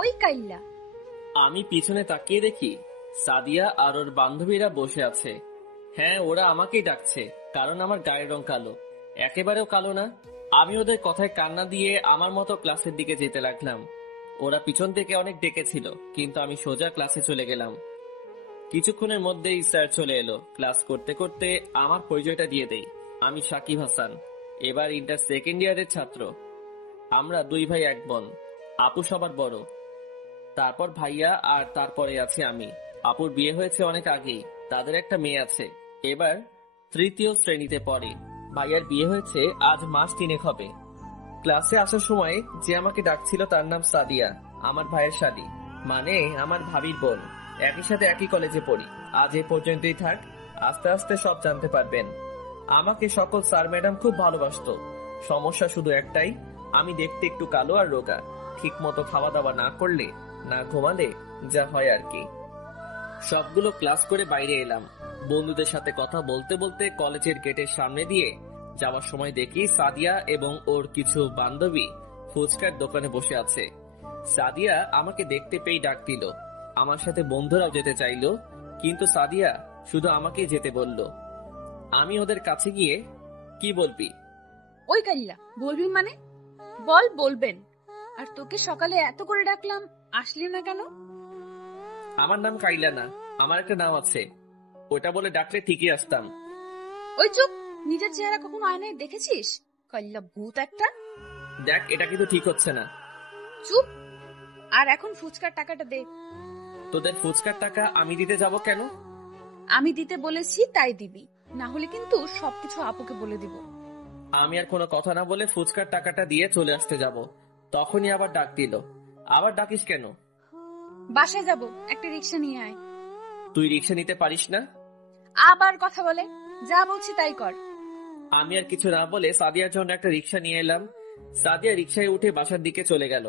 ওই কাইল্লা। আমি পিছনে তাকিয়ে দেখি সাদিয়া আর ওর বান্ধবীরা বসে আছে। হ্যাঁ, ওরা আমাকেই ডাকছে, কারণ আমার গায়ের রং কালো। একেবারেও কালো না। আমি ওদের কথায় কান্না দিয়ে আমার মতো ক্লাসের দিকে যেতে লাগলাম। ওরা পিছন থেকে অনেক ডেকেছিল, কিন্তু আমি সোজা ক্লাসে চলে গেলাম। কিছুক্ষণের মধ্যেই স্যার চলে এলো। ক্লাস করতে করতে আমার পরিচয়টা দিয়ে দেই। আমি সাকিব হাসান, এবার ইন্টার সেকেন্ড ইয়ারের ছাত্র। আমরা দুই ভাই এক বোন। আপু সবার বড়, তারপর ভাইয়া, আর তারপরে আছে আমি। আপুর বিয়ে হয়েছে অনেক আগেই, তাদের একটা মেয়ে আছে, এবার তৃতীয় শ্রেণীতে পড়ে। ভাইয়ার বিয়ে হয়েছে আজ মাস 3 হবে। ক্লাসে আসার সময় যে আমাকে ডাকছিল তার নাম সাদিয়া, আমার ভাইয়ের শাদী, মানে আমার ভাবির বোন। একই সাথে একই কলেজে পড়ি। আজ এই পর্যন্তই থাক, আস্তে আস্তে সব জানতে পারবেন। আমাকে সকল স্যার ম্যাডাম খুব ভালোবাসতো। সমস্যা শুধু একটাই, আমি দেখতে একটু কালো আর রোগা। ঠিক মতো খাওয়া দাওয়া না করলে, না ঘুমালে যা হয় আর কি। সবগুলো ক্লাস করে বাইরে এলাম। বন্ধুদের সাথে কথা বলতে বলতে কলেজের গেটের সামনে দিয়ে যাওয়ার সময় দেখি সাদিয়া এবং ওর কিছু বান্ধবী ফুচকার দোকানে বসে আছে। সাদিয়া আমাকে দেখতে পেয়ে ডাক দিল। আমার সাথে বন্ধুরাও যেতে চাইলো, কিন্তু সাদিয়া শুধু আমাকেই যেতে বলল। আমি ওদের কাছে গিয়ে, কি বলবি? ওই কাইল্লা বলবি মানে? বল, বলবেন। আর তোকে সকালে এত করে ডাকলাম, আসলি না কেন? আমার নাম কাইলা না, আমার একটা নাম আছে, ওটা বলে ডাকলে ঠিকই আসতাম। ওই চুপ, নিজের চেহারা কখনো আয়নায় দেখেছিস? কাইল্লা ভূত একটা। দেখ, এটা কিন্তু ঠিক হচ্ছে না। চুপ। আর এখন ফুচকার টাকাটা দে। তোদের ফুচকার টাকা আমি দিতে যাব কেন? আমি দিতে বলেছি তাই দিবি, না হলে কিন্তু সবকিছু আপুকে বলে দিব। আমি আর কোনো কথা না বলে ফুচকার টাকাটা দিয়ে চলে আসতে যাব, তখনই আবার ডাক দিল। আবার ডাকিস কেন? বাসায় যাব, একটা রিক্সা নিয়ে আয়। তুই রিক্সা নিতে পারিস না? আবার কথা বলে, যা বলছি তাই কর। আমি আর কিছু না বলে সাদিয়ার জন্য একটা রিক্সা নিয়ে এলাম। সাদিয়া রিক্সায় উঠে বাসার দিকে চলে গেল।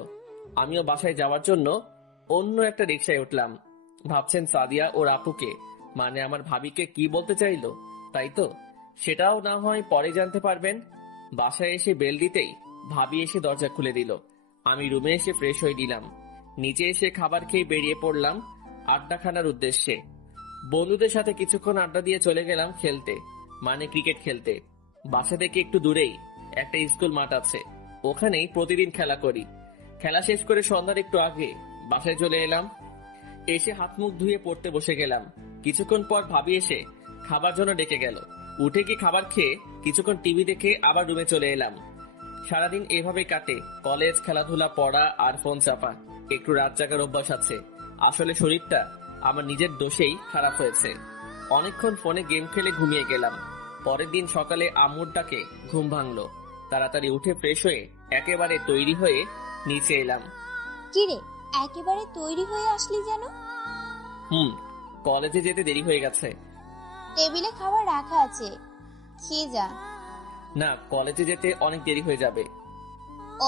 আমিও বাসায় যাওয়ার জন্য অন্য একটা রিক্সায় উঠলাম। ভাবছেন সাদিয়া ওর আপুকে, মানে আমার ভাবিকে কি বলতে চাইলো, তাই তো? সেটাও না হয় পরে জানতে পারবেন। বাসায় এসে বেল দিতেই ভাবি এসে দরজা খুলে দিল। আমি রুমে এসে ফ্রেশ হয়ে নিলাম। নিচে এসে খাবার খেয়ে বেরিয়ে পড়লাম আড্ডাখানার উদ্দেশ্যে। বন্ধুদের সাথে কিছুক্ষণ আড্ডা দিয়ে চলে গেলাম খেলতে, মানে ক্রিকেট খেলতে। বাসা থেকে একটু দূরেই একটা স্কুল মাঠ আছে, ওখানেই প্রতিদিন খেলা করি। খেলা শেষ করে সন্ধ্যার একটু আগে বাসায় চলে এলাম। এসে হাত মুখ ধুয়ে পড়তে বসে গেলাম। কিছুক্ষণ পর ভাবি এসে খাবার জন্য ডেকে গেল। উঠে কি খাবার খেয়ে কিছুক্ষণ টিভি দেখে আবার রুমে চলে এলাম। সারাদিন এভাবে কাটে, কলেজ, খেলাধুলা, পড়া আর ফোন চাপা। একটু রাত জাগার অভ্যাস আছে। আসলে শরীরটা আমার নিজের দোষেই খারাপ হয়েছে। অনেকক্ষণ ফোনে গেম খেলে ঘুমিয়ে গেলাম। পরের দিন সকালে আম্মুর ডাকে ঘুম ভাঙলো। তাড়াতাড়ি উঠে ফ্রেশ হয়ে একেবারে তৈরি হয়ে নিচে এলাম। কিরে, একেবারে তৈরি হয়ে আসলি যেন? কলেজে যেতে দেরি হয়ে গেছে। টেবিলে খাবার রাখা আছে, খেয়ে যা। না, কলেজে যেতে অনেক দেরি হয়ে যাবে।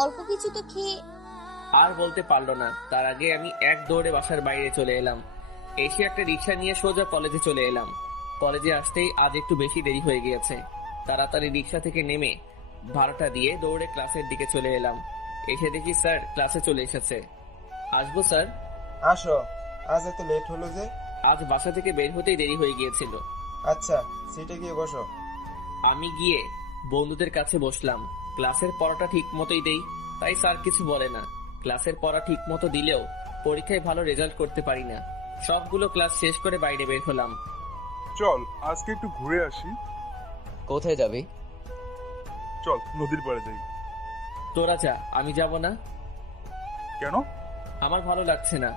অল্প কিছু তো খেয়ে। আর বলতে পারলো না, তার আগে আমি এক দৌড়ে বাসার বাইরে চলে এলাম। এসে একটা রিক্সা নিয়ে সোজা কলেজে চলে এলাম। কলেজে আসতেই আজ একটু বেশি দেরি হয়ে গিয়েছে। তাড়াতাড়ি রিক্সা থেকে নেমে ভাড়াটা দিয়ে দৌড়ে ক্লাসের দিকে চলে এলাম। এসে দেখি স্যার ক্লাসে চলে এসেছে। আসবো স্যার? আসো। আজ এত লেট হলো যে? আজ বাসা থেকে বের হতেই দেরি হয়ে গিয়েছিল। আচ্ছা, সিটে গিয়ে বসো। আমি গিয়ে বন্ধুদের কাছে বসলাম। ক্লাসের পড়াটা ঠিক মতোই দেই, তাই স্যার কিছু বলে না। ক্লাসের পড়া ঠিক মতো দিলেও পরীক্ষায় ভালো রেজাল্ট করতে পারি না। সবগুলো ক্লাস শেষ করে বাইরে বের হলাম। চল আজকে একটু ঘুরে আসি। কোথায় যাবি? চল নদীর পাড়ে যাই। তোরা যা, আমি যাব না। কেন? আমার ভালো লাগছে না।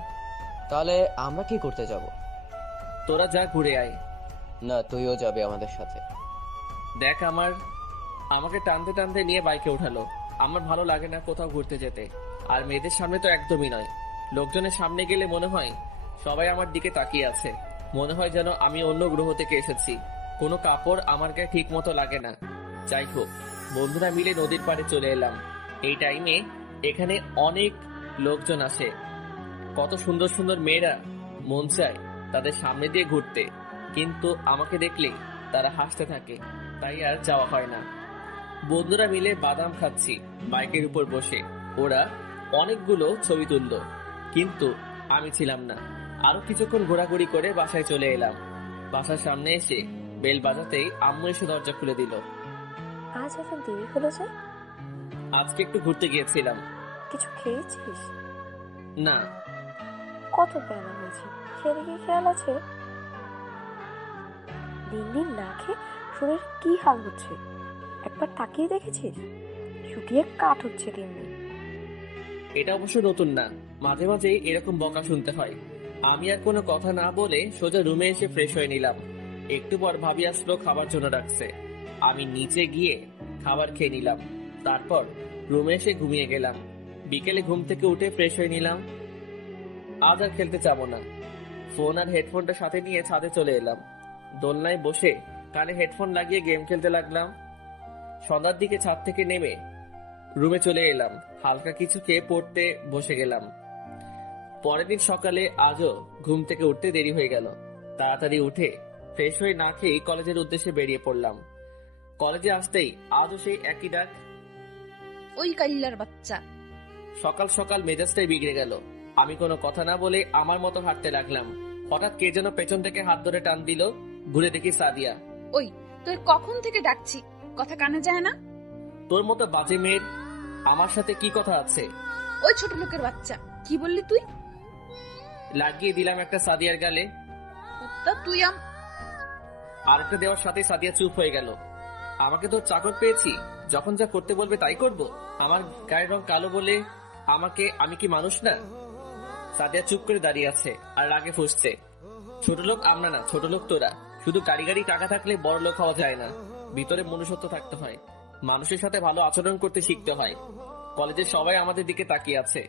তাহলে আমরা কি করতে যাব? তোরা যা, ঘুরে আয়। না, তুইও যাবে আমাদের সাথে। দেখ, আমাকে টানতে টানতে নিয়ে বাইকে উঠালো। আমার ভালো লাগে না কোথাও ঘুরতে যেতে, আর মেয়েদের সামনে তো একদমই নয়। লোকজনের সামনে গেলে মনে হয় সবাই আমার দিকে তাকিয়ে আছে। মনে হয় যেন আমি অন্য গ্রহ থেকে এসেছি। কোনো কাপড় আমার গায়ে ঠিক মতো লাগে না। যাই হোক, বন্ধুরা মিলে নদীর পাড়ে চলে এলাম। এই টাইমে এখানে অনেক লোকজন আসে। কত সুন্দর সুন্দর মেয়েরা, মন চায় তাদের সামনে দিয়ে ঘুরতে, কিন্তু আমাকে দেখলে তারা হাসতে থাকে, তাই আর যাওয়া হয় না। বন্ধুরা মিলে বাদাম খাচ্ছি বাইকের উপর বসে। ওরা অনেকগুলো ছবি তুললো, কিন্তু আমি ছিলাম না। আরো কিছুক্ষণ ঘোরাঘুরি করে বাসায় চলে এলাম। বাসার সামনে এসে বেল বাজাতেই আম্মু এসে দরজা খুলে দিল। আজ এত দেরি হলো যে? আজকে একটু ঘুরতে গিয়েছিলাম। কিছু খেয়েছিস? না। কত বেলা হয়েছে, সেদিকে খেয়াল আছে? দিন দিন না খেয়ে শরীর কি হাল হচ্ছে একবার তাকিয়ে দেখেছিস? শুকিয়ে কাঠ হচ্ছে দিন দিন। এটা অবশ্য নতুন না, মাঝে মাঝেই এরকম বকা শুনতে হয়। আমি আর কোনো কথা না বলে সোজা রুমে এসে ফ্রেশ হয়ে নিলাম। একটু পর ভাবি আসলো খাবার জন্য ডাকছে। আমি নিচে গিয়ে খাবার খেয়ে নিলাম। তারপর রুমে এসে ঘুমিয়ে গেলাম। বিকেলে ঘুম থেকে উঠে ফ্রেশ হয়ে নিলাম। আজ আর খেলতে যাবো না। ফোন আর হেডফোনটা সাথে নিয়ে ছাদে চলে এলাম। দোলনায় বসে কানে হেডফোন লাগিয়ে গেম খেলতে লাগলাম। সন্ধ্যার দিকে ছাদ থেকে নেমে রুমে চলে এলাম। হালকা কিছু খেয়ে পড়তে বসে গেলাম। পরের দিন সকালে আজও ঘুম থেকে উঠতে দেরি হয়ে গেল। তাড়াতাড়ি উঠে ফ্রেশ হয়ে না খেয়ে কলেজের উদ্দেশ্যে বেরিয়ে পড়লাম। কলেজে আসতেই আজও সেই একই ডাক। ওই কাইল্লার বাচ্চা। সকাল সকাল মেজাজটাই বিগড়ে গেল। আমি কোনো কথা না বলে আমার মতো হাঁটতে লাগলাম। হঠাৎ কে যেন পেছন থেকে হাত ধরে টান দিল। ঘুরে দেখি সাদিয়া। ওই তোর কখন থেকে ডাকছি, কথা কানে যায় না? তোর মতো বাজে মেয়ের আমার সাথে কি কথা আছে? ওই ছোট লোকের বাচ্চা, কি বললি তুই? লাগিয়ে দিলাম একটা সাদিয়ার গালে। তা তুই আরেকটা দেওয়ার সাথে সাদিয়া চুপ হয়ে গেল। আমাকে তো চাকর পেয়েছি, যখন যা করতে বলবে তাই করব। আমার গায়ের রং কালো বলে আমি কি মানুষ না? সাদিয়া চুপ করে দাঁড়িয়ে আছে আর রাগে ফুঁসছে। ছোট লোক আমরা না, ছোট লোক তোরা। শুধু গাড়ি গাড়ি টাকা থাকলে বড় লোক হওয়া যায় না, ভিতরে মনুষ্যত্ব থাকতে হয়। মানুষের সাথে ভালো আচরণ করতে শিখতে হয়। কলেজের সবাই আমাদের দিকে তাকিয়ে আছে।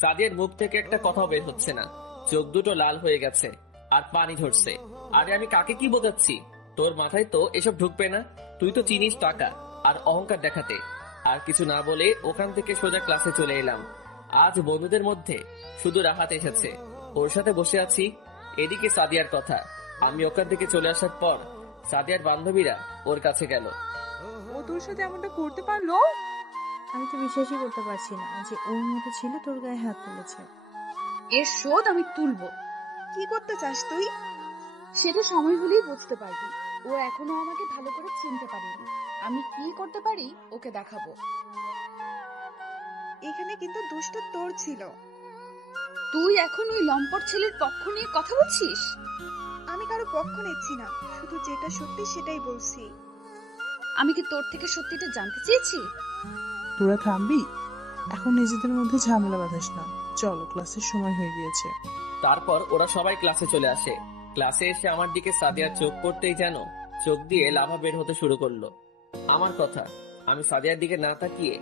সাদিয়ার মুখ থেকে একটা কথাও বের হচ্ছে না। চোখ দুটো লাল হয়ে গেছে আর পানি ঝরছে। আরে আমি কাকে কি বোঝাচ্ছি? তোর মাথায় তো এসব ঢুকবে না। তুই তো চিনিস টাকা আর অহংকার দেখাতে। আর কিছু না বলে ওখান থেকে সোজা ক্লাসে চলে এলাম। আজ বন্ধুদের মধ্যে শুধু রাহাত এসেছে, ওর সাথে বসে আছি। এদিকে সাদিয়ার কথা। আমি ওখান থেকে চলে আসার পর সাদিয়ার বান্ধবীরা ওর কাছে গেল। ও তোর সাথে এমনটা করতে পারলো? আমি তো বিশ্বাসই করতে পারছি না যে ওর মতো ছিল তোর গায়ে হাত তুলেছে। এর শোধ আমি তুলবো। কি করতে চাস তুই? সেটা সময় হলেই বুঝতে পারবি। ও এখনো আমাকে ভালো করে চিনতে পারেনি। আমি কি করতে পারি ওকে দেখাবো। এখানে কিন্তু দুষ্ট তোর ছিল। তুই এখন ওই লম্পট ছেলের পক্ষ নিয়ে কথা বলছিস? আমি কারো পক্ষ নিচ্ছি না, শুধু যেটা সত্যি সেটাই বলছি। আমি কি তোর থেকে সত্যিটা জানতে চেয়েছি? তোরা থামবি? এখন নিজেদের মধ্যে ঝামেলা বাঁধাস না। চলো, ক্লাসের সময় হয়ে গিয়েছে। তারপর ওরা সবাই ক্লাসে চলে আসে। ক্লাসে এসে আমার দিকে সাদিয়ার চোখ পড়তেই যেন চোখ দিয়ে লাভা বের হতে শুরু করলো। আমার কথা, আমি সাদিয়ার দিকে না তাকিয়ে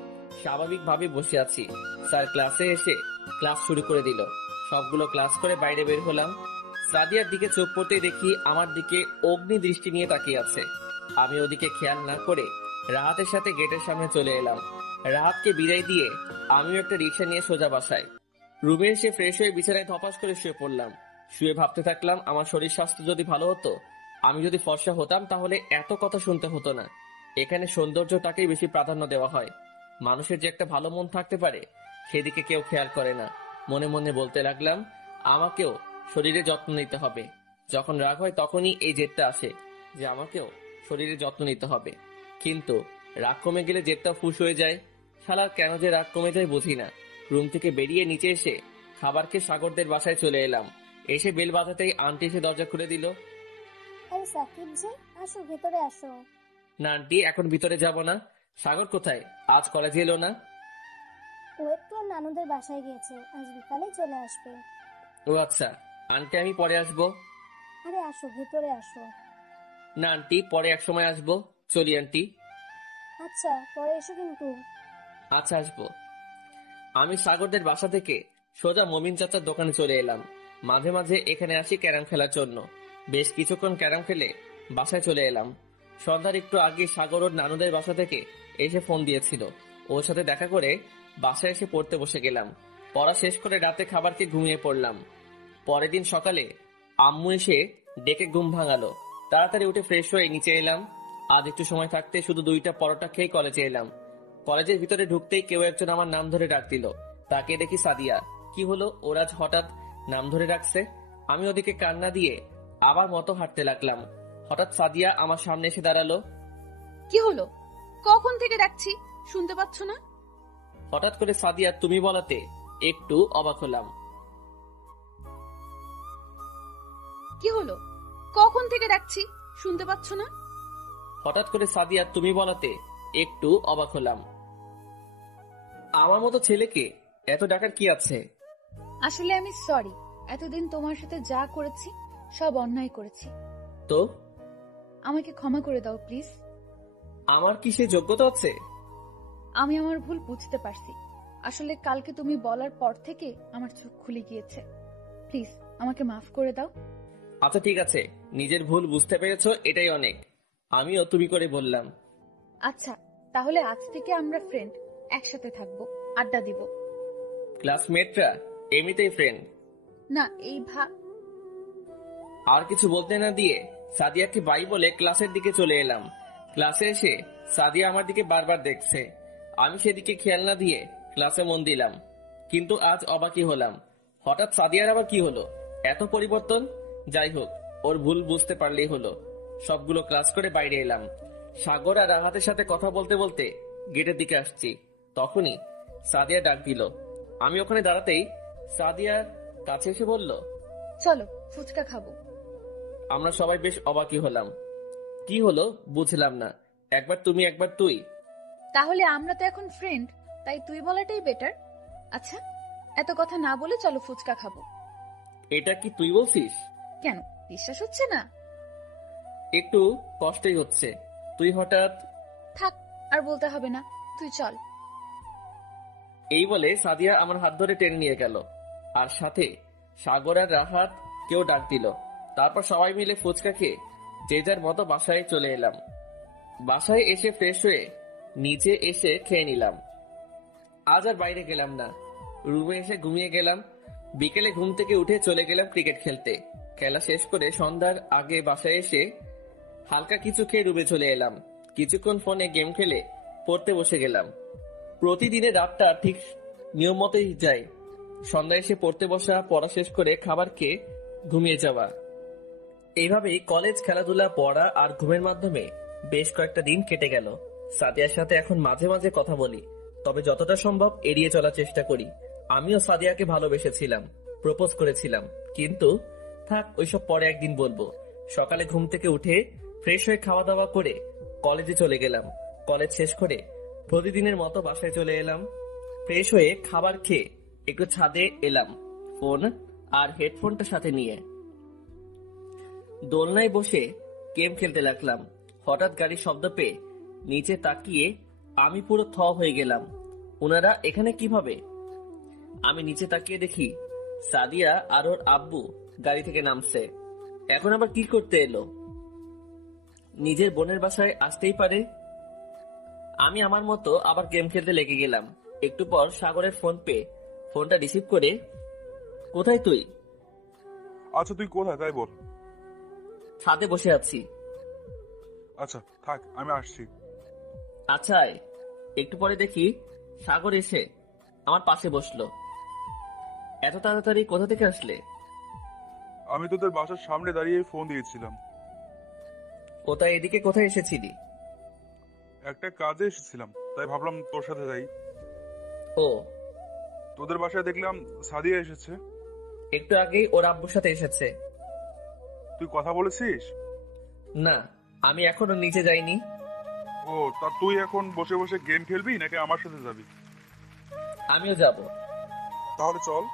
স্বাভাবিকভাবে বসে আছি। স্যার ক্লাসে এসে ক্লাস শুরু করে দিল। সবগুলো ক্লাস করে বাইরে বের হলাম। সাদিয়ার দিকে চোখ পড়তেই দেখি আমার দিকে অগ্নি দৃষ্টি নিয়ে তাকিয়ে আছে। আমি ওদিকে খেয়াল না করে রাহাতের সাথে গেটের সামনে চলে এলাম। রাহাতকে বিদায় দিয়ে আমিও একটা রিক্সা নিয়ে সোজা বাসায়। রুমে এসে ফ্রেশ হয়ে বিছানায় ধপাস করে শুয়ে পড়লাম। শুয়ে ভাবতে থাকলাম, আমার শরীর স্বাস্থ্য যদি ভালো হতো, আমি যদি ফর্সা হতাম, তাহলে এত কথা শুনতে হতো না। এখানে সৌন্দর্যটাকেই বেশি প্রাধান্য দেওয়া হয়। মানুষের যে একটা ভালো মন থাকতে পারে, সেদিকে কেউ খেয়াল করে না। মনে মনে বলতে লাগলাম, আমাকেও শরীরে যত্ন নিতে হবে। যখন রাগ হয় তখনই এই জেদটা আসে যে আমাকেও শরীরে যত্ন নিতে হবে। কিন্তু রাগ কমে গেলে জেদটা ফুস হয়ে যায়। শালার কেন যে রাগ কমে যায় বুঝি না। রুম থেকে বেরিয়ে নিচে এসে খাবার খেয়ে সাগরদের বাসায় চলে এলাম। এসে বেল বাজাতেই আন্টি এসে দরজা খুলে দিল। এই সাকিব জি, আসো ভেতরে আসো। না আন্টি, এখন ভিতরে যাব না। সাগর কোথায়? আজ কলেজে এলো না? ও একটু ওর নানুদের বাসায় গিয়েছে, আজ বিকালে চলে আসবে। ও আচ্ছা, আন্টি আমি পরে আসবো। আরে আসো, ভেতরে আসো। না আন্টি, পরে এক সময় আসবো। চলি আন্টি। আচ্ছা, পরে এসো কিন্তু। আচ্ছা, আসবো। আমি সাগরদের বাসা থেকে সোজা মমিন চাচার দোকানে চলে এলাম। মাঝে মাঝে এখানে আসি ক্যারাম খেলার জন্য। বেশ কিছুক্ষণ ক্যারাম খেলে বাসায় চলে এলাম। সন্ধ্যার একটু আগে সাগর ওর নানুদের বাসা থেকে এসে ফোন দিয়েছিল। ওর সাথে দেখা করে বাসায় এসে পড়তে বসে গেলাম। পড়া শেষ করে রাতে খাবার খেয়ে ঘুমিয়ে পড়লাম। পরের দিন সকালে আম্মু এসে ডেকে ঘুম ভাঙালো। তাড়াতাড়ি উঠে ফ্রেশ হয়ে নিচে এলাম। আজ একটু সময় থাকতে শুধু 2টা পরোটা খেয়ে কলেজে এলাম। কলেজের ভিতরে ঢুকতেই কেউ একজন আমার নাম ধরে ডাক দিল। তাকে দেখি সাদিয়া। কি হলো ওরা আজ হঠাৎ নাম ধরে রাখছে? আমি ওদিকে কান্না দিয়ে আবার মতো হাঁটতে লাগলাম। হঠাৎ সাদিয়া আমার সামনে এসে দাঁড়ালো। কি হলো? কখন থেকে ডাকছি, শুনতে পাচ্ছ না? হঠাৎ করে সাদিয়া তুমি বলাতে একটু অবাক হলাম। কি হলো? কখন থেকে ডাকছি, শুনতে পাচ্ছ না? হঠাৎ করে সাদিয়া তুমি বলাতে একটু অবাক হলাম। আমার মতো ছেলেকে এত ডাকার কি আছে? আসলে আমি সরি, এতদিন তোমার সাথে যা করেছি সব অন্যায় করেছি। তো আমাকে ক্ষমা করে দাও প্লিজ। আমার কি সে যোগ্যতা আছে? আমি আমার ভুল বুঝতে পারছি। আসলে কালকে তুমি বলার পর থেকে আমার চোখ খুলে গিয়েছে। প্লিজ আমাকে মাফ করে দাও। আচ্ছা ঠিক আছে, নিজের ভুল বুঝতে পেরেছো এটাই অনেক। আমিও তুমি করে বললাম। আচ্ছা তাহলে আজ থেকে আমরা ফ্রেন্ড, একসাথে থাকবো, আড্ডা দিব। ক্লাসমেটরা এমনিতেই ফ্রেন্ড। না এই আর কিছু বলতে না দিয়ে সাদিয়াকে বাই বলে ক্লাসের দিকে চলে এলাম। ক্লাসে এসে সাদিয়া আমার দিকে বারবার দেখছে। আমি সেদিকে খেয়াল না দিয়ে ক্লাসে মন দিলাম। কিন্তু আজ অবাকই হলাম, হঠাৎ সাদিয়ার আবার কি হলো? এত পরিবর্তন? যাই হোক, ওর ভুল বুঝতে পারলেই হলো। সবগুলো ক্লাস করে বাইরে এলাম। সাগর আর রাহাতের সাথে কথা বলতে বলতে গেটের দিকে আসছি, তখনই সাদিয়া ডাক দিল। আমি ওখানে দাঁড়াতেই সাদিয়ার কাছে এসে বলল, চলো ফুচকা খাবো। আমরা সবাই বেশ অবাকই হলাম। কি হলো বুঝলাম না, একবার তুমি একবার তুই। তাহলে আমরা তো এখন ফ্রেন্ড, তাই তুই বলাটাই বেটার। আচ্ছা এত কথা না বলে চলো ফুচকা খাবো। এটা কি তুই বলছিস? কেন বিশ্বাস হচ্ছে না? একটু কষ্টই হচ্ছে। তুই হঠাৎ। থাক আর বলতে হবে না, তুই চল। এই বলে সাদিয়া আমার হাত ধরে টেনে নিয়ে গেল, আর সাথে সাগর আর রাহাত কেউ ডাক দিল। তারপর সবাই মিলে ফুচকা খেয়ে যে যার মতো বাসায় চলে এলাম। বাসায় এসে ফ্রেশ হয়ে নিচে এসে খেয়ে নিলাম। আজ আর বাইরে গেলাম না, রুমে এসে ঘুমিয়ে গেলাম। বিকেলে ঘুম থেকে উঠে চলে গেলাম ক্রিকেট খেলতে। খেলা শেষ করে সন্ধ্যার আগে বাসায় এসে হালকা কিছু খেয়ে রুমে চলে এলাম। কিছুক্ষণ ফোনে গেম খেলে পড়তে বসে গেলাম। প্রতিদিনের রাতটা ঠিক নিয়ম মতোই যায়। সন্ধ্যা এসে পড়তে বসা, পড়া শেষ করে খাবার খেয়ে ঘুমিয়ে যাওয়া। এইভাবেই কলেজ, খেলাধুলা, পড়া আর ঘুমের মাধ্যমে বেশ কয়েকটা দিন কেটে গেল। সাদিয়ার সাথে এখন মাঝে মাঝে কথা বলি, তবে যতটা সম্ভব এড়িয়ে চলার চেষ্টা করি। আমিও সাদিয়াকে ভালোবেসেছিলাম, প্রপোজ করেছিলাম, কিন্তু থাক ওইসব পরে একদিন বলবো। সকালে ঘুম থেকে উঠে ফ্রেশ হয়ে খাওয়া দাওয়া করে কলেজে চলে গেলাম। কলেজ শেষ করে প্রতিদিনের মতো বাসায় চলে এলাম। ফ্রেশ হয়ে খাবার খেয়ে একটু ছাদে এলাম, ফোন আর হেডফোনটা সাথে নিয়ে দোলনায় বসে গেম খেলতে লাগলাম। হঠাৎ গাড়ির শব্দ পেয়ে নিচে তাকিয়ে আমি পুরো থ হয়ে গেলাম। ওনারা এখানে কিভাবে? আমি নিচে তাকিয়ে দেখি সাদিয়া আর ওর আব্বু গাড়ি থেকে নামছে। এখন আবার কি করতে এলো? নিজের বোনের বাসায় আসতেই পারে। আমি আমার মতো আবার গেম খেলতে লেগে গেলাম। একটু পর সাগরের ফোন পেয়ে ফোনটা রিসিভ করে, কোথায় তুই? আচ্ছা তুই কোথায় তাই বল। ছাদে বসে আছি। আচ্ছা থাক, আমি আসছি। আচ্ছা আয়। একটু পরে দেখি সাগর এসে আমার পাশে বসলো। এত তাড়াতাড়ি কোথা থেকে আসলে? আমি তোদের বাসার সামনে দাঁড়িয়ে ফোন দিয়েছিলাম। কোথায়, এদিকে কোথায় এসেছিলি? একটা কাজে এসেছিলাম, তাই ভাবলাম তোর সাথে যাই। ও, তোদের বাসায় দেখলাম সাদিয়া এসেছে। একটু আগেই ওর আব্বুর সাথে এসেছে। তুই কথা বলেছিস? না, আমি এখনো নিচে যাইনি। ও, তা তুই এখন বসে বসে গেম খেলবি নাকি আমার সাথে যাবি? আমিও যাব। তাহলে চল।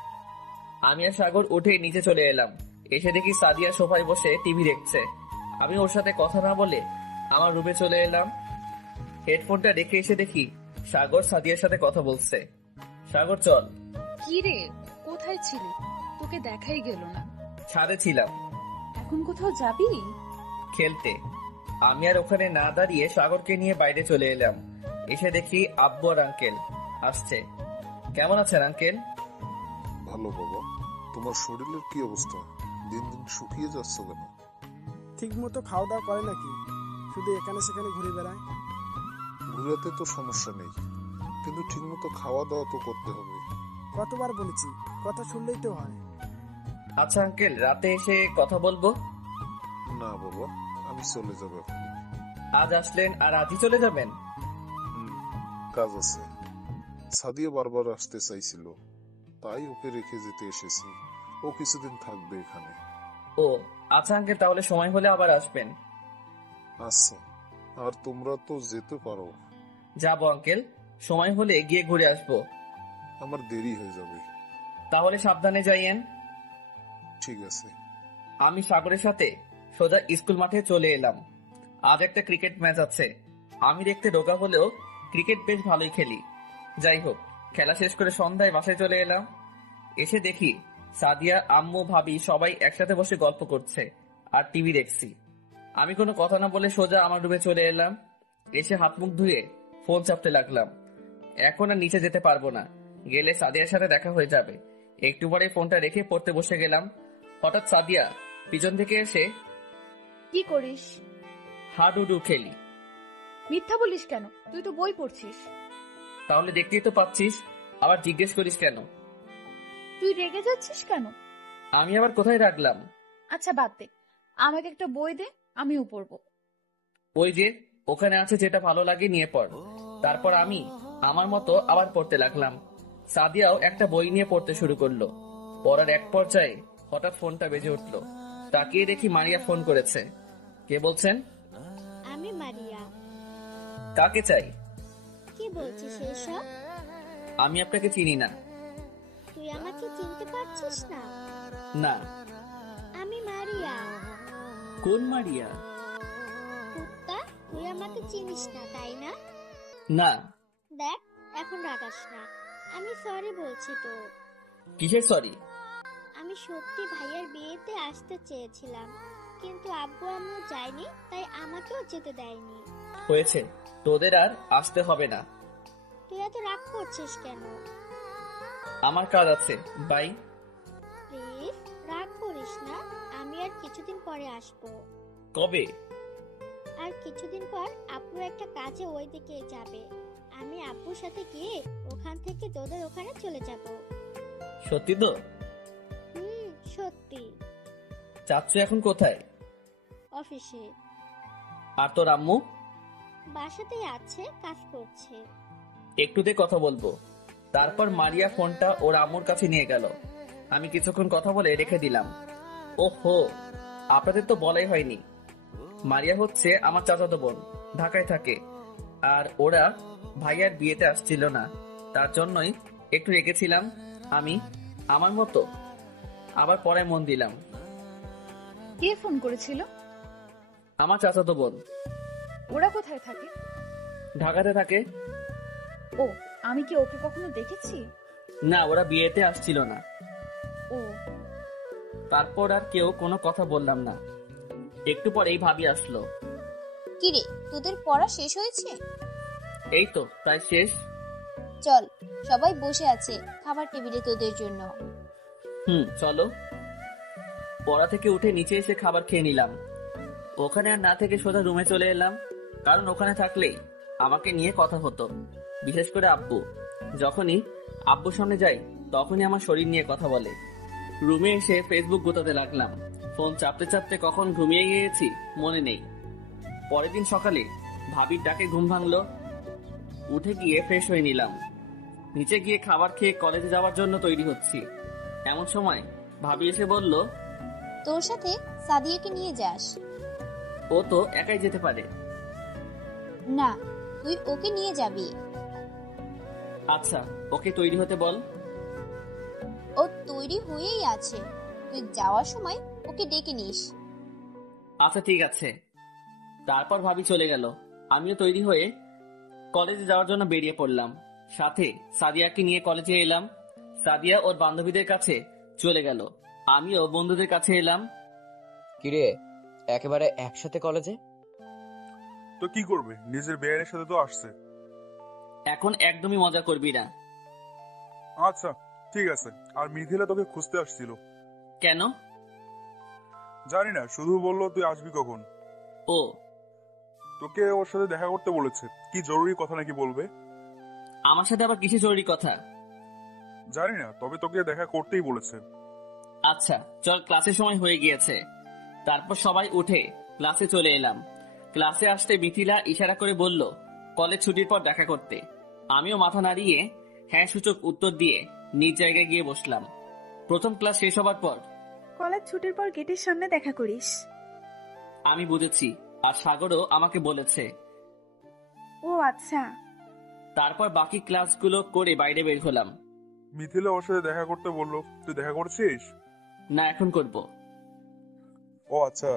আমি আর সাগর উঠে নিচে চলে এলাম। এসে দেখি সাদিয়া সোফায় বসে টিভি দেখছে। আমি ওর সাথে কথা না বলে আমার রুমে চলে এলাম। হেডফোনটা রেখে এসে দেখি সাগর সাদিয়ার সাথে কথা বলছে। সাগর চল। কি রে, কোথায় ছিলি? তোকে দেখাই গেল না। ছাদে ছিলাম। এখন কোথাও যাবি? খেলতে। আমি আর ওখানে না দাঁড়িয়ে সাগরকে নিয়ে বাইরে চলে এলাম। এসে দেখি আব্বু আর আঙ্কেল আসছে। কেমন আছেন আঙ্কেল? ভালো বাবা, তোমার শরীরের কি অবস্থা? দিন দিন শুকিয়ে যাচ্ছ কেন? ঠিক মতো খাওয়া দাওয়া করে নাকি? শুধু এখানে সেখানে ঘুরে বেড়ায়। ঘুরাতে তো সমস্যা নেই, কিন্তু ঠিক মতো খাওয়া দাওয়া তো করতে হবে। কতবার বলেছি কথা শুনলেই তো হয়। আচ্ছা আঙ্কেল, রাতে এসে কথা বলবো। না বাবা, আমি চলে যাবো এখন। আজ আসলেন আর আজই চলে যাবেন? কাজ আছে। সাদিয়া বারবার আসতে চাইছিল, তাই ওকে রেখে যেতে এসেছি। ও কিছুদিন থাকবে এখানে। ও আচ্ছা আঙ্কেল, তাহলে সময় হলে আবার আসবেন। আচ্ছা, আর তোমরা তো যেতে পারো। যাবো আঙ্কেল, সময় হলে গিয়ে ঘুরে আসবো। আমার দেরি হয়ে যাবে। তাহলে সাবধানে যাইয়েন। ঠিক আছে। আমি সাগরের সাথে সোজা স্কুল মাঠে চলে এলাম। আজ একটা ক্রিকেট ম্যাচ আছে। আমি দেখতে রোগা হলেও ক্রিকেট বেশ ভালোই খেলি। যাই হোক, খেলা শেষ করে সন্ধ্যায় বাসায় চলে এলাম। এসে দেখি সাদিয়া, আম্মু, ভাবি সবাই একসাথে বসে গল্প করছে আর টিভি দেখছি। আমি কোনো কথা না বলে সোজা আমার রুমে চলে এলাম। এসে হাত মুখ ধুয়ে ফোন চাপতে লাগলাম। এখন আর নিচে যেতে পারবো না, গেলে সাদিয়ার সাথে দেখা হয়ে যাবে। একটু পরে ফোনটা রেখে পড়তে বসে গেলাম। হঠাৎ সাদিয়া পিছন থেকে এসে, কি করিস? হাডুডু খেলি। মিথ্যা বলিস কেন? তুই তো বই পড়ছিস। তাহলে দেখতেই তো পাচ্ছিস, আবার জিজ্ঞেস করিস কেন? তুই রেগে যাচ্ছিস কেন? আমি আবার কোথায় রাখলাম? আচ্ছা বাদ দে, আমাকে একটা বই দে, আমিও পড়বো। ওই যে ওখানে আছে, যেটা ভালো লাগে নিয়ে পড়। তারপর আমি আমার মতো আবার পড়তে লাগলাম। সাদিয়াও একটা বই নিয়ে পড়তে শুরু করলো। পড়ার এক পর্যায়ে হঠাৎ ফোনটা বেজে উঠলো। তাকিয়ে দেখি মারিয়া ফোন করেছে। কে বলছেন? আমি মারিয়া। কাকে চাই? কি বলছিস এসব? আমি আপনাকে চিনি না। তুই আমাকে চিনতে পারছিস না? না। আমি মারিয়া। কোন মারিয়া? কুত্তা, তুই আমাকে চিনিস না তাই না? না। দেখ, এখন রাগাস না। আমি সরি বলছি তো। কিসের সরি? আমি সত্যি ভাইয়ার বিয়েতে আসতে চেয়েছিলাম, কিন্তু আব্বু আম্মু যায়নি, তাই আমাকেও যেতে দেয়নি। হয়েছে, তোদের আর আসতে হবে না। তুই এত রাগ করছিস কেন? আমার কাজ আছে, বাই। প্লিজ রাগ করিস না, আমি আর কিছুদিন পরে আসবো। কবে? আর কিছুদিন পর আব্বু একটা কাজে ওই দিকে যাবে। আমি আব্বুর সাথে গিয়ে ওখান থেকে তোদের ওখানে চলে যাব। সত্যি তো? সত্যি। চাচ্চু এখন কোথায়? অফিসে। আর তোর আম্মু? বাসাতেই আছে, কাজ করছে। একটু দে, কথা বলবো। তারপর মারিয়া ফোনটা ওর আম্মুর কাছে নিয়ে গেল। আমি কিছুক্ষণ কথা বলে রেখে দিলাম। ওহো, আপনাদের তো বলাই হয়নি। মারিয়া হচ্ছে আমার চাচাতো বোন, ঢাকায় থাকে। আর ওরা ভাইয়ার বিয়েতে আসছিল না, তার জন্যই একটু রেখেছিলাম। আমি আমার মতো আবার পরে মন দিলাম। কে ফোন করেছিল? আমার চাচাতো বোন। ওরা কোথায় থাকে? ঢাকাতে থাকে। ও, আমি কি ওকে কখনো দেখেছি? না, ওরা বিয়েতে আসছিল না। ও। তারপর আর কেউ কোনো কথা বললাম না। একটু পরেই ভাবি আসলো। কিরে, তোদের পড়া শেষ হয়েছে? এই তো প্রায় শেষ। চল, সবাই বসে আছে খাবার টেবিলে তোদের জন্য। চলো। পড়া থেকে উঠে নিচে এসে খাবার খেয়ে নিলাম। ওখানে আর না থেকে সোজা রুমে চলে এলাম, কারণ ওখানে থাকলেই আমাকে নিয়ে কথা হতো, বিশেষ করে আব্বু। যখনই আব্বুর সামনে যাই তখনই আমার শরীর নিয়ে কথা বলে। রুমে এসে ফেসবুক গোতাতে লাগলাম। ফোন চাপতে চাপতে কখন ঘুমিয়ে গিয়েছি মনে নেই। পরের দিন সকালে ভাবির ডাকে ঘুম ভাঙলো। উঠে গিয়ে ফ্রেশ হয়ে নিলাম। নিচে গিয়ে খাবার খেয়ে কলেজে যাওয়ার জন্য তৈরি হচ্ছি। এমন সময় ভাবি এসে বলল, তোর সাথে সাদিয়াকে নিয়ে যাস। ও তো একাই যেতে পারে। না, তুই ওকে নিয়ে যাবি। আচ্ছা, ওকে তৈরি হতে বল। ও তৈরি হয়েই আছে, তুই যাওয়ার সময় ওকে ডেকে নিস। আচ্ছা ঠিক আছে। তারপর ভাবি চলে গেল। আমিও তৈরি হয়ে কলেজে যাওয়ার জন্য বেরিয়ে পড়লাম। সাথে সাদিয়াকে নিয়ে কলেজে এলাম। সাদিয়া ওর বান্ধবীদের কাছে চলে গেল, আমিও বন্ধুদের কাছে এলাম। কিরে, একেবারে একসাথে কলেজে? তো কি করবে, নিজের বেয়ারের সাথে তো আসছে। এখন একদমই মজা করবি না। আচ্ছা ঠিক আছে। আর মিথিলা তোকে খুঁজতে আসছিল। কেন? জানি না, শুধু বললো তুই আসবি কখন। ও, তোকে ওর সাথে দেখা করতে বলেছে, কি জরুরি কথা নাকি বলবে। আমার সাথে আবার কিসে জরুরি কথা? জানি না, তবে তোকে দেখা করতেই বলেছে। আচ্ছা চল, ক্লাসের সময় হয়ে গিয়েছে। তারপর সবাই উঠে ক্লাসে চলে এলাম। ক্লাসে আসতে মিথিলা ইশারা করে বলল কলেজ ছুটির পর দেখা করতে। আমিও মাথা নাড়িয়ে হ্যাঁ সূচক উত্তর দিয়ে নিজ জায়গায় গিয়ে বসলাম। প্রথম ক্লাস শেষ হবার পর কলেজ ছুটির পর গেটের সামনে দেখা করিস। আমি বুঝেছি, আর সাগরও আমাকে বলেছে। ও আচ্ছা। তারপর বাকি ক্লাসগুলো করে বাইরে বের হলাম। মিথিলা ওর সাথে দেখা করতে বললো, তুই দেখা করছিস? না, এখন করব। ও আচ্ছা।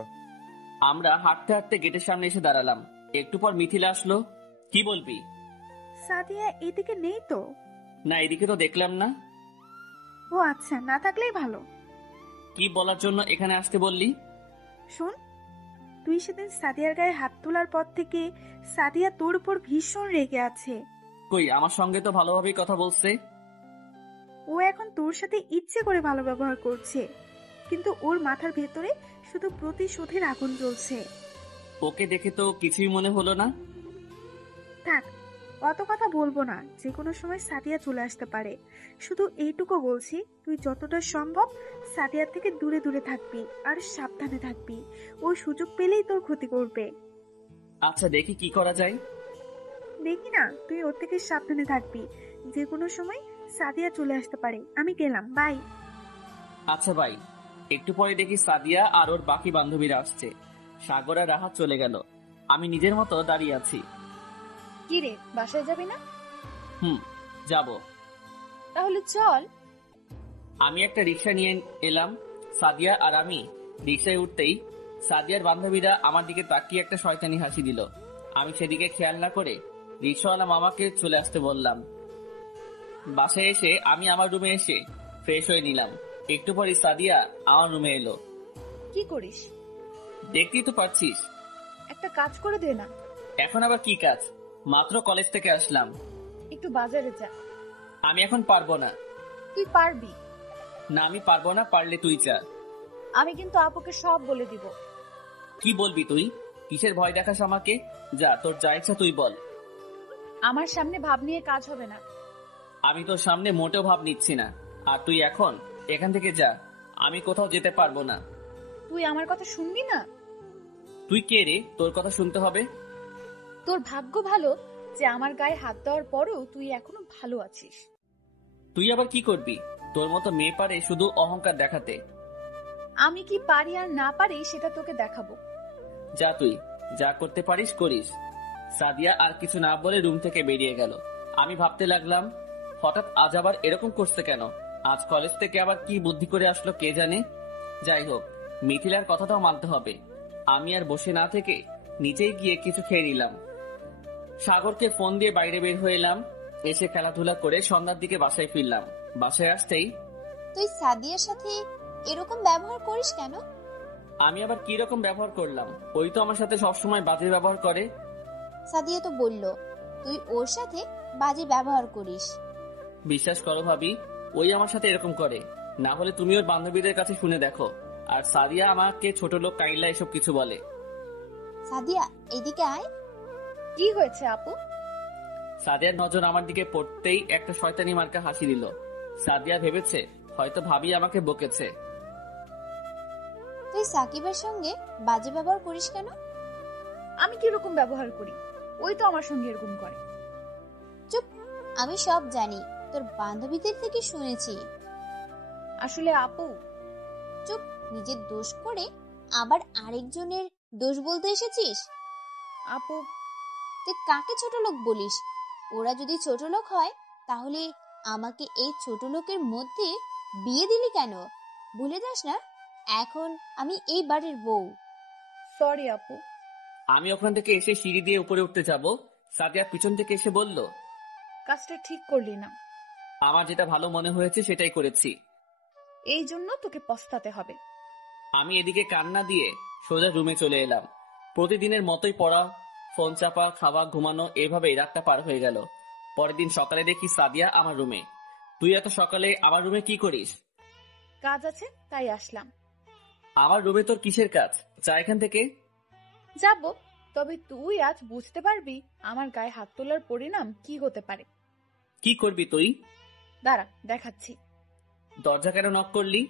আমরা হাঁটতে হাঁটতে গেটের সামনে এসে দাঁড়ালাম। একটু পর মিথিলা আসলো। কি বলবি? সাদিয়া এদিকে নেই তো। না, এদিকে তো দেখলাম না। ও আচ্ছা, না থাকলেই ভালো। কি বলার জন্য এখানে আসতে বললি? শোন, তুই সেদিন সাদিয়ার গায়ে হাত তোলার পর থেকে সাদিয়া তোর উপর ভীষণ রেগে আছে। কই, আমার সঙ্গে তো ভালোভাবেই কথা বলছে। ও এখন তোর সাথে ইচ্ছে করে ভালো ব্যবহার করছে, কিন্তু ওর মাথার ভেতরে শুধু প্রতিশোধের আগুন জ্বলছে। ওকে দেখে তো কিছুই মনে হলো না। থাক, অত কথা বলবো না। যে কোনো সময় সাদিয়া চলে আসতে পারে। শুধু এইটুকু বলছি, তুই যতটা সম্ভব সাদিয়ার থেকে দূরে দূরে থাকবি আর সাবধানে থাকবি। ও সুযোগ পেলেই তোর ক্ষতি করবে। আচ্ছা, দেখি কি করা যায়। দেখি না, তুই ওর থেকে সাবধানে থাকবি। যে কোনো সময় সাদিয়া চলে আসতে পারে। আমি গেলাম, বাই। আচ্ছা ভাই। একটু পরে দেখি সাদিয়া আর ওর বাকি বান্ধবীরা আসছে। সাগর আর রাহাত চলে গেল। আমি নিজের মতো দাঁড়িয়ে আছি। কি রে, বাসায় যাবি না? যাব। তাহলে চল। আমি একটা রিক্সা নিয়ে এলাম। সাদিয়া আর আমি রিক্সায় উঠতেই সাদিয়ার বান্ধবীরা আমার দিকে তাকিয়ে একটা শয়তানি হাসি দিল। আমি সেদিকে খেয়াল না করে রিক্সাওয়ালা মামাকে চলে আসতে বললাম। বাসায় এসে আমি আমার রুমে এসে ফ্রেশ হয়ে নিলাম। একটু পরে সাদিয়া আমার রুমে এলো। কি করিস? দেখতেই তো পাচ্ছিস। একটা কাজ করে দে না। এখন আবার কি কাজ? মাত্র কলেজ থেকে আসলাম। একটু বাজারে যা। আমি এখন পারবো না। তুই পারবি না, আমি পারবো না। পারলে তুই যা। আমি কিন্তু আপুকে সব বলে দিব। কি বলবি তুই? কিসের ভয় দেখাস আমাকে? যা, তোর যা ইচ্ছা তুই বল। আমার সামনে ভাব নিয়ে কাজ হবে না। আমি তোর সামনে মোটেও ভাব নিচ্ছি না। আর তুই এখন এখান থেকে যা। আমি কোথাও যেতে পারবো না। তুই আমার কথা শুনবি না? তুই কে রে, তোর কথা শুনতে হবে? তোর ভাগ্য ভালো যে আমার গায়ে হাত দেওয়ার পরেও তুই এখনো ভালো আছিস। তুই আবার কি করবি? তোর মতো মেয়ে পারে শুধু অহংকার দেখাতে। আমি কি পারি আর না পারি সেটা তোকে দেখাবো। যা, তুই যা করতে পারিস করিস। সাদিয়া আর কিছু না বলে রুম থেকে বেরিয়ে গেল। আমি ভাবতে লাগলাম, হঠাৎ আজ আবার এরকম করছে কেন? আজ কলেজ থেকে আবার কি বুদ্ধি করে আসলো কে জানে। যাই হোক, মিথিলার কথাটাও মানতে হবে। আমি আর বসে না থেকে নিচেই গিয়ে কিছু খেয়ে নিলাম। সাগরকে ফোন দিয়ে বাইরে বের হয়ে এলাম। এসে খেলাধুলা করে সন্ধ্যার দিকে বাসায় ফিরলাম। বাসায় আসতেই, তুই সাদিয়ার সাথে এরকম ব্যবহার করিস কেন? আমি আবার কি রকম ব্যবহার করলাম? ওই তো আমার সাথে সবসময় বাজে ব্যবহার করে। সাদিয়া তো বলল তুই ওর সাথে বাজে ব্যবহার করিস। বিশ্বাস করো ভাবি, ওই আমার সাথে এরকম করে। না হলে তুমি ওর বান্ধবীদের কাছে শুনে দেখো। আর সাদিয়া আমাকে ছোট লোক কাইলা এসব কিছু বলে। সাদিয়া, এদিকে আয়। কি হয়েছে আপু? সাদিয়ার নজর আমার দিকে পড়তেই একটা শয়তানি মার্কা হাসি দিল। সাদিয়া ভেবেছে হয়তো ভাবি আমাকে বকেছে। তুই সাকিবের সঙ্গে বাজে ব্যবহার করিস কেন? আমি কিরকম ব্যবহার করি? ওই তো আমার সঙ্গে এরকম করে। চুপ, আমি সব জানি, তোর বান্ধবীদের থেকে শুনেছি। আসলে আপু। চুপ, নিজের দোষ করে আবার আরেকজনের দোষ বলতে এসেছিস। আপু, তুই কাকে ছোট লোক বলিস? ওরা যদি ছোট লোক হয় তাহলে আমাকে এই ছোট লোকের মধ্যে বিয়ে দিলি কেন? ভুলে যাস না এখন আমি এই বাড়ির বউ। সরি আপু। আমি ওখান থেকে এসে সিঁড়ি দিয়ে উপরে উঠতে যাব। সাদিয়া পিছন থেকে এসে বলল, কাজটা ঠিক করলি না। আমার যেটা ভালো মনে হয়েছে সেটাই করেছি। এই জন্য তোকে পস্তাতে হবে। আমি এদিকে কান্না দিয়ে সোজা রুমে চলে এলাম। প্রতিদিনের মতোই পড়া, ফোন চাপা, খাওয়া, ঘুমানো, এভাবেই রাতটা পার হয়ে গেল। পরের দিন সকালে দেখি সাদিয়া আমার রুমে। তুই এত সকালে আমার রুমে কি করিস? কাজ আছে তাই আসলাম। আমার রুমে তোর কিসের কাজ? যা এখান থেকে। যাব, তবে তুই আজ বুঝতে পারবি আমার গায়ে হাত তোলার পরিণাম কি হতে পারে। কি করবি তুই? দাঁড়া, দেখাচ্ছি। দরজা কেন নক করলি?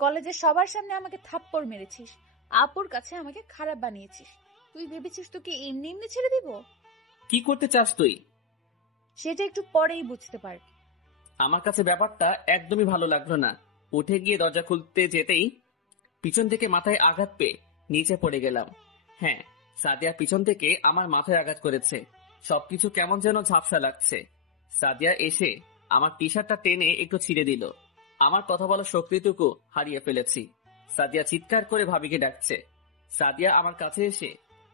কলেজে সবার সামনে আমাকে থাপ্পড় মেরেছিস, আপুর কাছে আমাকে খারাপ বানিয়েছিস। তুই ভেবেছিস তোকে এমনি এমনি ছেড়ে দিব? কি করতে চাস তুই? সেটা একটু পরেই বুঝতে পারবি। আমার কাছে ব্যাপারটা একদমই ভালো লাগলো না। উঠে গিয়ে দরজা খুলতে যেতেই পিছন থেকে মাথায় আঘাত পেয়ে নিচে পড়ে গেলাম। হ্যাঁ, সাদিয়া পিছন থেকে আমার মাথায় আঘাত করেছে। সবকিছু কেমন যেন ঝাপসা লাগছে। সাদিয়া এসে আমার টি শার্টটা টেনে একটু ছিঁড়ে দিল। আমার কথা বলার শক্তিটুকু হারিয়ে ফেলেছি। সাদিয়া চিৎকার করে ভাবিকে ডাকছে। সাদিয়া আমার কাছে এসে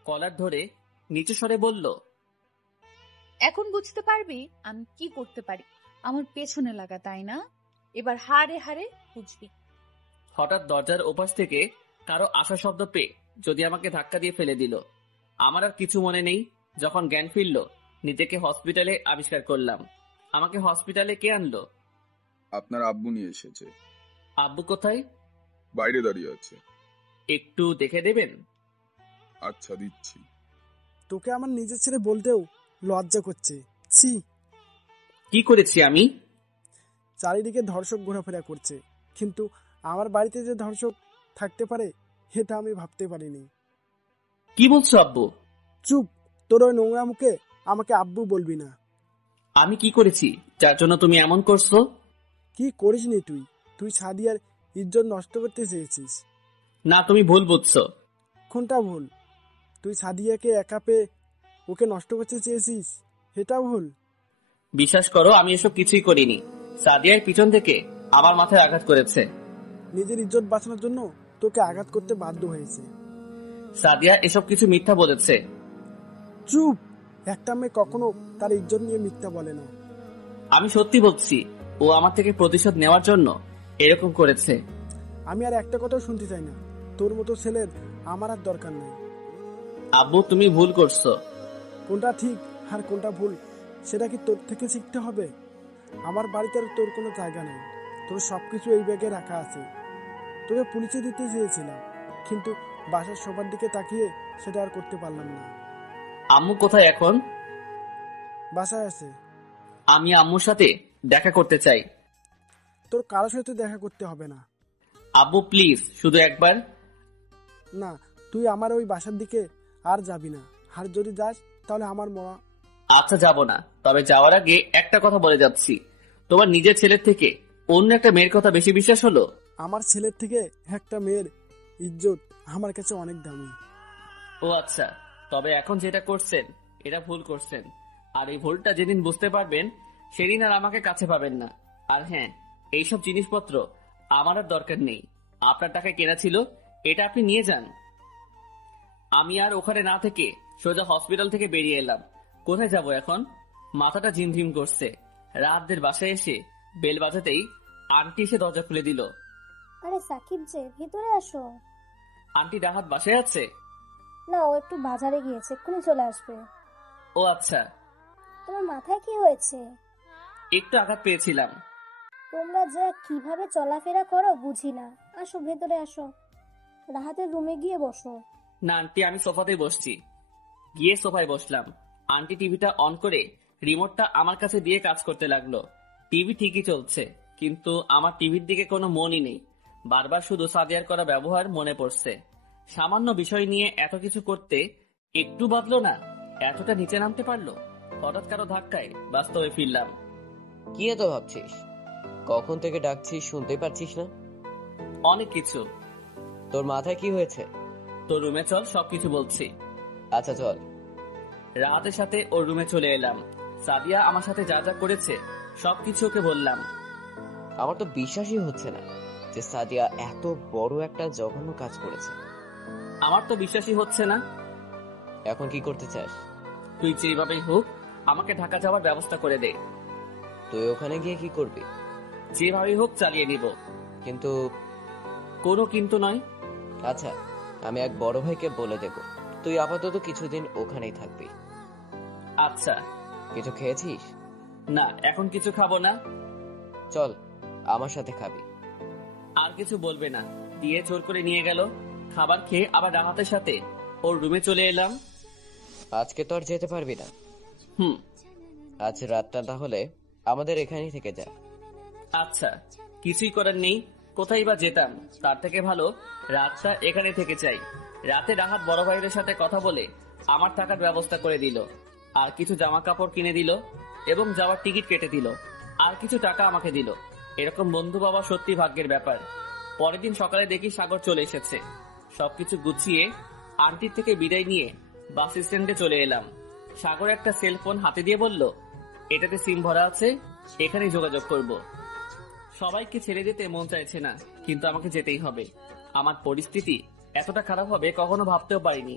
কলার ধরে নিচু স্বরে বলল, এখন বুঝতে পারবি আমি কি করতে পারি। আমার পেছনে লাগা, তাই না? এবার হারে হারে বুঝবি। হঠাৎ দরজার ওপাশ থেকে কারো আশা শব্দ পেয়ে যদি আমাকে ধাক্কা দিয়ে ফেলে দিল। আমার আর কিছু মনে নেই। যখন জ্ঞান ফিরল, নিজেকে হসপিটালে আবিষ্কার করলাম। আমাকে হসপিটালে কে আনলো? আপনার আব্বু নিয়ে এসেছে। আব্বু কোথায়? বাইরে দাঁড়িয়ে আছে। একটু দেখে দেবেন? আচ্ছা, দিচ্ছি। তোকে আমার নিজের ছেলে বলতেও লজ্জা করছে। ছি, কি করেছি আমি? চারিদিকে ধর্ষক ঘোরাফেরা করছে, কিন্তু আমার বাড়িতে যে ধর্ষক থাকতে পারে এটা আমি ভাবতে পারিনি। কি বলছো আব্বু? চুপ, তোর ওই নোংরা মুখে আমাকে আব্বু বলবি না। আমি কি করেছি যার জন্য তুমি এমন করছো? কি করিসনি তুই? তুই সাদিয়ার ইজ্জত নষ্ট করতে চেয়েছিস। না, তুমি ভুল বুঝছো। কোনটা ভুল? তুই সাদিয়াকে একা পেয়ে ওকে নষ্ট করতে চেয়েছিস, এটা ভুল। বিশ্বাস করো, আমি এসব কিছুই করিনি। সাদিয়ার পিছন থেকে আমার মাথায় আঘাত করেছে। নিজের ইজ্জত বাঁচানোর জন্য তোকে আঘাত করতে বাধ্য হয়েছে। সাদিয়া এসব কিছু মিথ্যা বলেছে। চুপ, একটা মেয়ে কখনো তার ইজ্জত নিয়ে মিথ্যা বলে না। আমি সত্যি বলছি, ও আমার থেকে প্রতিশোধ নেওয়ার জন্য এরকম করেছে। আমি আর একটা কথাও শুনতে চাই না। তোর মতো ছেলের আমার আর দরকার নেই। আব্বু, তুমি ভুল করছো। কোনটা ঠিক আর কোনটা ভুল সেটা কি তোর থেকে শিখতে হবে? আমার বাড়িতে আর তোর কোনো জায়গা নেই। তোর সবকিছু এই ব্যাগে রাখা আছে। তোকে পুলিশে দিতে চেয়েছিলাম, কিন্তু বাসার সবার দিকে তাকিয়ে সেটা আর করতে পারলাম না। আম্মু কোথায় এখন? বাসায় আছে। আমি আম্মুর সাথে দেখা করতে চাই। তোর কারোর সাথে দেখা করতে হবে না। আব্বু প্লিজ, শুধু একবার। না, তুই আমার ওই বাসার দিকে আর যাবি না। আর যদি যাস তাহলে আমার মরা। আচ্ছা, যাব না। তবে যাওয়ার আগে একটা কথা বলে যাচ্ছি, তোমার নিজের ছেলের থেকে অন্য একটা মেয়ের কথা বেশি বিশ্বাস হলো। আমার ছেলের থেকে একটা মেয়ের ইজ্জত আমার কাছে অনেক দামি। ও আচ্ছা, তবে এখন যেটা করছেন এটা ভুল করছেন। আর এই ভুলটা যেদিন বুঝতে পারবেন সেদিন আর আমাকে কাছে পাবেন না। আর হ্যাঁ, এইসব জিনিসপত্র আমার আর দরকার নেই। আপনার টাকায় কেনা ছিল, এটা আপনি নিয়ে যান। আমি আর ওখানে না থেকে সোজা হসপিটাল থেকে বেরিয়ে এলাম। কোথায় যাব এখন? মাথাটা ঝিমঝিম করছে। রাতদের বাসায় এসে বেল বাজাতেই আন্টি এসে দরজা খুলে দিল। আরে সাকিব যে, ভিতরে আসো। আন্টি রাহাত বাসায় আছে? না, ও একটু বাজারে গিয়েছে, এক্ষুনি চলে আসবে। ও আচ্ছা। তোমার মাথায় কি হয়েছে? একটু আঘাত পেয়েছিলাম। তোমরা যে কিভাবে চলাফেরা করো বুঝি না। আসো, ভেতরে আসো। রাহাতের রুমে গিয়ে বসো। না আন্টি, আমি সোফাতেই বসছি। গিয়ে সোফায় বসলাম। আন্টি টিভিটা অন করে রিমোটটা আমার কাছে দিয়ে কাজ করতে লাগলো। টিভি ঠিকই চলছে, কিন্তু আমার টিভির দিকে কোনো মনই নেই। বারবার শুধু সাদিয়ার করা ব্যবহার মনে পড়ছে। সামান্য বিষয় নিয়ে এত কিছু করতে একটু বদলো না, এতটা নিচে নামতে পারলো। হঠাৎ কারো ধাক্কায় বাস্তবে ফিরলাম। কি এত ভাবছিস? কখন থেকে ডাকছিস, শুনতে পারছিস না? অনেক কিছু। তোর মাথায় কি হয়েছে? তোর রুমে চল, সবকিছু বলছি। আচ্ছা চল। রাহাতের সাথে ওর রুমে চলে এলাম। সাদিয়া আমার সাথে যা যা করেছে সবকিছু ওকে বললাম। আমার তো বিশ্বাসই হচ্ছে না যে সাদিয়া এত বড় একটা জঘন্য কাজ করেছে। আমার তো বিশ্বাসই হচ্ছে না। এখন কি করতে চাস? তুই যেভাবেই হোক আমাকে ঢাকা যাওয়ার ব্যবস্থা করে দে। তুই ওখানে গিয়ে কি করবি? যেভাবেই হোক চালিয়ে নিব। কিন্তু? কোনো কিন্তু নয়। আচ্ছা, আমি এক বড় ভাইকে বলে দেব, তুই আপাতত কিছুদিন ওখানেই থাকবি। আচ্ছা। কিছু খেয়েছিস? না, এখন কিছু খাবো না। চল, আমার সাথে খাবি। আর কিছু বলবে না দিয়ে জোর করে নিয়ে গেল। খাবার খেয়ে আবার রাহাতের সাথে ওর রুমে চলে এলাম। আজকে তো আর যেতে পারবি না। হুম। আজ রাতটা তাহলে আমাদের এখানেই থেকে যা। আচ্ছা, কিছুই করার নেই, কোথায় বা যেতাম, তার থেকে ভালো রাতটা এখানে থেকে চাই। রাতে রাহাত বড় ভাইদের সাথে কথা বলে আমার থাকার ব্যবস্থা করে দিল, আর কিছু জামা কাপড় কিনে দিল এবং যাওয়ার টিকিট কেটে দিল, আর কিছু টাকা আমাকে দিল। এরকম বন্ধু পাওয়া সত্যি ভাগ্যের ব্যাপার। পরের দিন সকালে দেখি সাগর চলে এসেছে। সবকিছু গুছিয়ে আন্টির থেকে বিদায় নিয়ে বাস স্ট্যান্ডে চলে এলাম। সাগর একটা সেলফোন হাতে দিয়ে বলল, এটাতে সিম ভরা আছে, এখানেই যোগাযোগ করব। সবাইকে ছেড়ে যেতে মন চাইছে না, কিন্তু আমাকে যেতেই হবে। আমার পরিস্থিতি এতটা খারাপ হবে কখনো ভাবতেও পারিনি।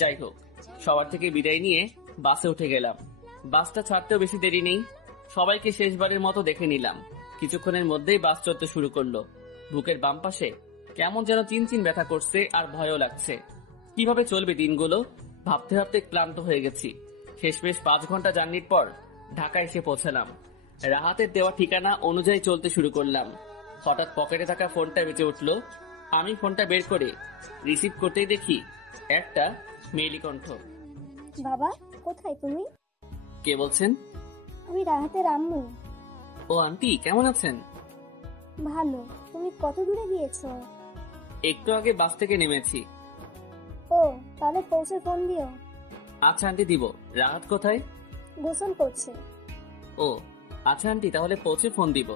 যাই হোক, সবার থেকে বিদায় নিয়ে বাসে উঠে গেলাম। বাসটা ছাড়তেও বেশি দেরি নেই। সবাইকে শেষবারের মতো দেখে নিলাম। কিছুক্ষণের মধ্যেই বাস চলতে শুরু করলো। বুকের বাম পাশে কেমন যেন চিনচিন ব্যথা করছে আর ভয়ও লাগছে। কিভাবে চলবে দিনগুলো ভাবতে ভাবতে ক্লান্ত হয়ে গেছি। শেষমেশ 5 ঘন্টা জার্নির পর ঢাকায় এসে পৌঁছালাম। রাহাতের দেওয়া ঠিকানা অনুযায়ী চলতে শুরু করলাম। হঠাৎ পকেটে থাকা ফোনটা বেজে উঠল। আমি ফোনটা বের করে রিসিভ করতেই দেখি একটা মেইলি কণ্ঠ। বাবা, কোথায় তুমি? কে বলছেন? আমি রাহাতের আম্মু। ও আন্টি, কেমন আছেন? ভালো। তুমি কত দূরে গিয়েছো? একটু আগে বাস থেকে নেমেছি। ও, তাহলে পৌঁছে ফোন দিও। আচ্ছা আন্টি, দিব। রাহাত কোথায়? গোসল করছে। ও আচ্ছা আন্টি, তাহলে পৌঁছে ফোন দিব।